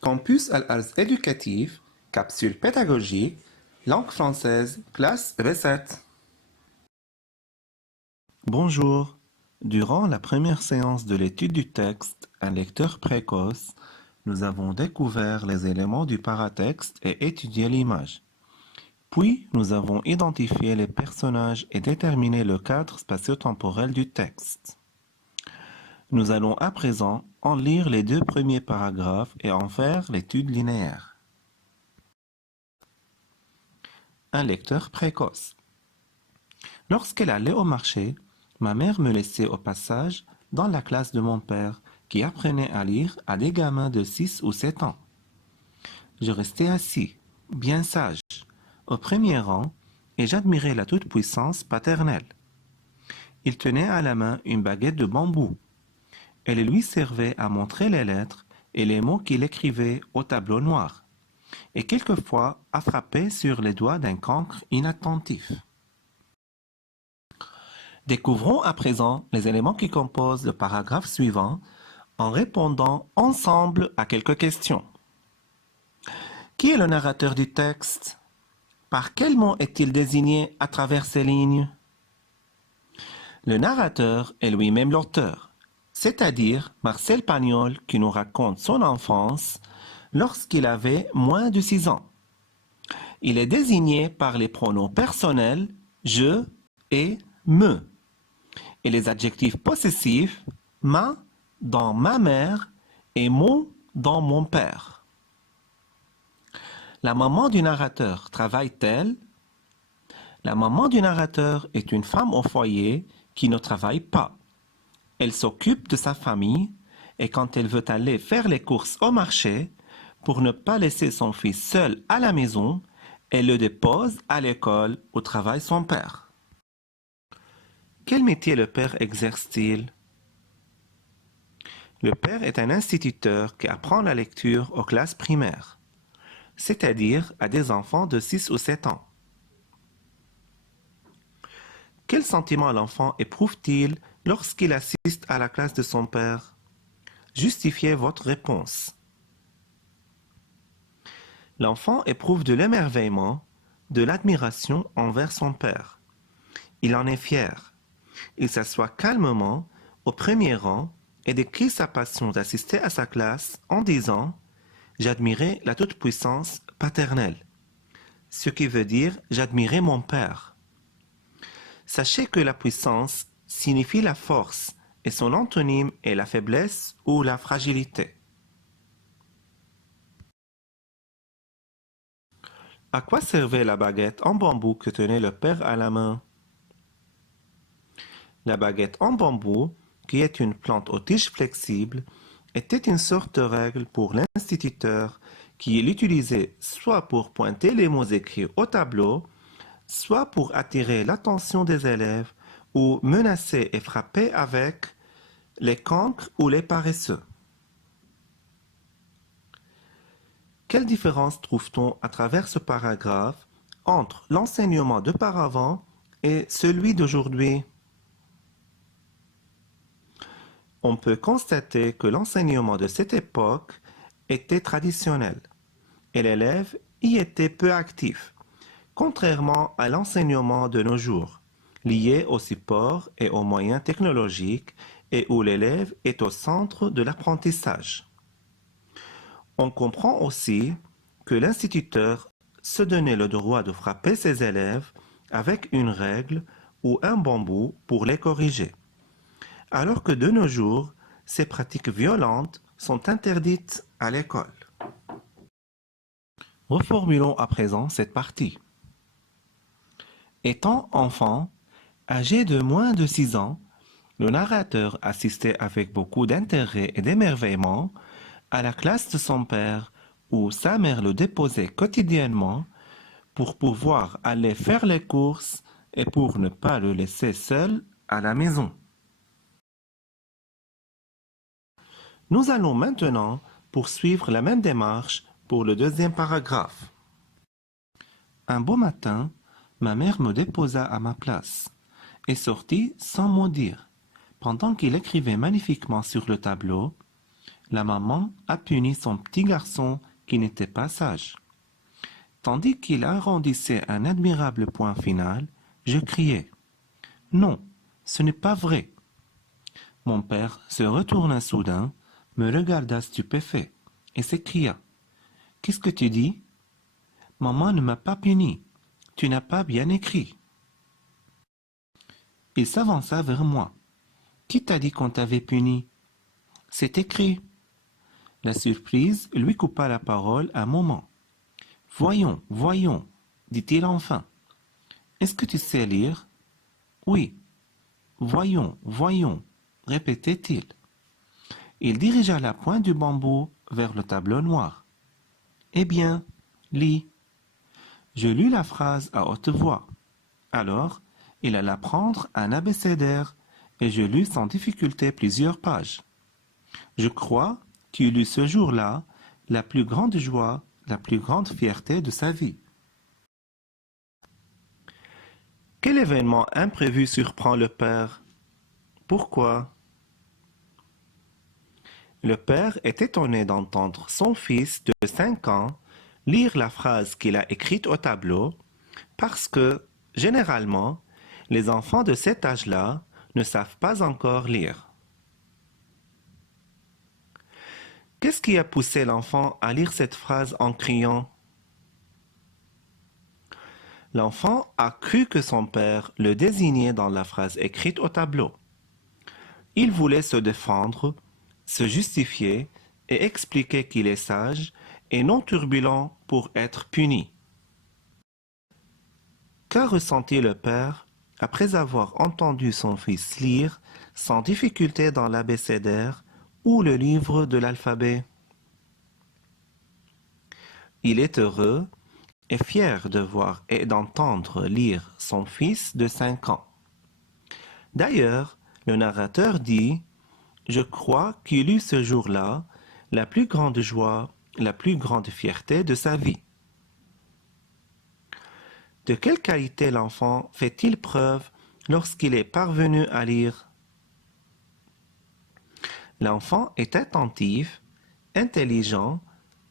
Campus Al-Arz éducatif, capsule pédagogique, langue française, classe recette. Bonjour. Durant la première séance de l'étude du texte, un lecteur précoce, nous avons découvert les éléments du paratexte et étudié l'image. Puis, nous avons identifié les personnages et déterminé le cadre spatio-temporel du texte. Nous allons à présent en lire les 2 premiers paragraphes et en faire l'étude linéaire. Un lecteur précoce. Lorsqu'elle allait au marché, ma mère me laissait au passage dans la classe de mon père qui apprenait à lire à des gamins de 6 ou 7 ans. Je restais assis, bien sage, au premier rang et j'admirais la toute-puissance paternelle. Il tenait à la main une baguette de bambou. Elle lui servait à montrer les lettres et les mots qu'il écrivait au tableau noir, et quelquefois à frapper sur les doigts d'un cancre inattentif. Découvrons à présent les éléments qui composent le paragraphe suivant en répondant ensemble à quelques questions. Qui est le narrateur du texte? Par quel mot est-il désigné à travers ces lignes? Le narrateur est lui-même l'auteur, c'est-à-dire Marcel Pagnol qui nous raconte son enfance lorsqu'il avait moins de 6 ans. Il est désigné par les pronoms personnels je et me et les adjectifs possessifs ma dans ma mère et mon dans mon père. La maman du narrateur travaille-t-elle? La maman du narrateur est une femme au foyer qui ne travaille pas. Elle s'occupe de sa famille et quand elle veut aller faire les courses au marché, pour ne pas laisser son fils seul à la maison, elle le dépose à l'école où travaille son père. Quel métier le père exerce-t-il? Le père est un instituteur qui apprend la lecture aux classes primaires, c'est-à-dire à des enfants de 6 ou 7 ans. Quel sentiment l'enfant éprouve-t-il lorsqu'il assiste à la classe de son père? Justifiez votre réponse. L'enfant éprouve de l'émerveillement, de l'admiration envers son père. Il en est fier. Il s'assoit calmement au premier rang et décrit sa passion d'assister à sa classe en disant « J'admirais la toute-puissance paternelle », ce qui veut dire « J'admirais mon père ». Sachez que la puissance signifie la force et son antonyme est la faiblesse ou la fragilité. À quoi servait la baguette en bambou que tenait le père à la main? La baguette en bambou, qui est une plante aux tiges flexibles, était une sorte de règle pour l'instituteur qui l'utilisait soit pour pointer les mots écrits au tableau, soit pour attirer l'attention des élèves ou menacer et frapper avec les cancres ou les paresseux. Quelle différence trouve-t-on à travers ce paragraphe entre l'enseignement d'auparavant et celui d'aujourd'hui? On peut constater que l'enseignement de cette époque était traditionnel et l'élève y était peu actif, contrairement à l'enseignement de nos jours, lié au support et aux moyens technologiques et où l'élève est au centre de l'apprentissage. On comprend aussi que l'instituteur se donnait le droit de frapper ses élèves avec une règle ou un bambou pour les corriger, alors que de nos jours, ces pratiques violentes sont interdites à l'école. Reformulons à présent cette partie. Étant enfant, âgé de moins de 6 ans, le narrateur assistait avec beaucoup d'intérêt et d'émerveillement à la classe de son père où sa mère le déposait quotidiennement pour pouvoir aller faire les courses et pour ne pas le laisser seul à la maison. Nous allons maintenant poursuivre la même démarche pour le deuxième paragraphe. Un beau matin, ma mère me déposa à ma place et sortit sans mot dire, pendant qu'il écrivait magnifiquement sur le tableau La maman a puni son petit garçon qui n'était pas sage. Tandis qu'il arrondissait un admirable point final, je criai: Non, ce n'est pas vrai. Mon père se retourna soudain, me regarda stupéfait et s'écria: Qu'est-ce que tu dis? Maman ne m'a pas puni. Tu n'as pas bien écrit. Il s'avança vers moi. Qui t'a dit qu'on t'avait puni? C'est écrit. La surprise lui coupa la parole un moment. Voyons, voyons, dit-il enfin. Est-ce que tu sais lire? Oui. Voyons, voyons, répétait-il. Il dirigea la pointe du bambou vers le tableau noir. Eh bien, lis. Je lus la phrase à haute voix. Alors, il alla prendre un abécédaire et je lus sans difficulté plusieurs pages. Je crois qu'il eut ce jour-là la plus grande joie, la plus grande fierté de sa vie. Quel événement imprévu surprend le père? Pourquoi? Le père est étonné d'entendre son fils de 5 ans lire la phrase qu'il a écrite au tableau parce que, généralement, les enfants de cet âge-là ne savent pas encore lire. Qu'est-ce qui a poussé l'enfant à lire cette phrase en criant? L'enfant a cru que son père le désignait dans la phrase écrite au tableau. Il voulait se défendre, se justifier et expliquer qu'il est sage et non turbulent pour être puni. Qu'a ressenti le père après avoir entendu son fils lire sans difficulté dans l'abécédaire ou le livre de l'alphabet? Il est heureux et fier de voir et d'entendre lire son fils de 5 ans. D'ailleurs, le narrateur dit: Je crois qu'il eut ce jour-là la plus grande joie, la plus grande fierté de sa vie. De quelle qualité l'enfant fait-il preuve lorsqu'il est parvenu à lire? L'enfant est attentif, intelligent,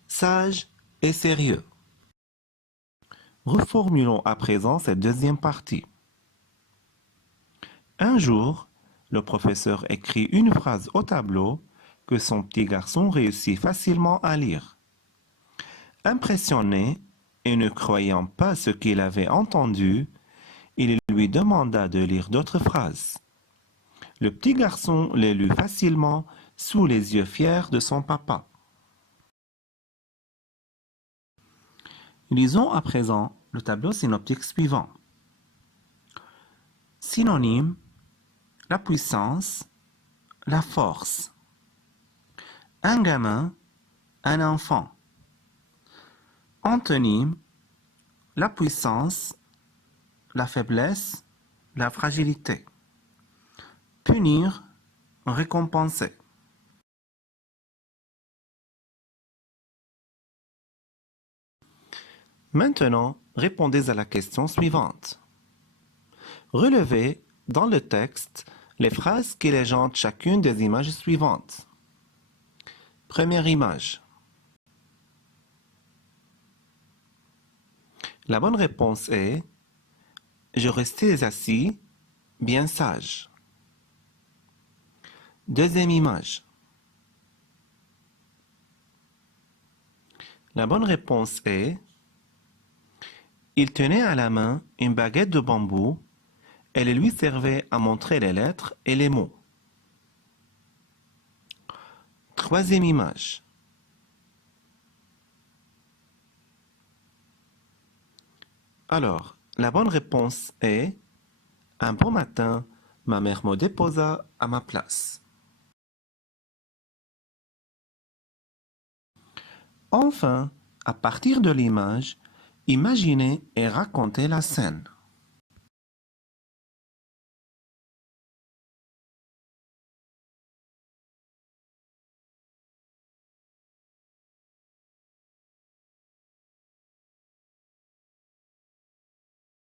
sage et sérieux. Reformulons à présent cette deuxième partie. Un jour, le professeur écrit une phrase au tableau que son petit garçon réussit facilement à lire. Impressionné et ne croyant pas ce qu'il avait entendu, il lui demanda de lire d'autres phrases. Le petit garçon les lut facilement sous les yeux fiers de son papa. Lisons à présent le tableau synoptique suivant. Synonyme: la puissance, la force. Un gamin, un enfant. Antonyme: la puissance, la faiblesse, la fragilité. Punir, récompenser. Maintenant, répondez à la question suivante. Relevez dans le texte les phrases qui légentent chacune des images suivantes. Première image. La bonne réponse est: Je restais assis, bien sage. Deuxième image. La bonne réponse est: Il tenait à la main une baguette de bambou. Elle lui servait à montrer les lettres et les mots. Troisième image. Alors, la bonne réponse est: Un beau matin, ma mère me déposa à ma place. Enfin, à partir de l'image, imaginez et racontez la scène.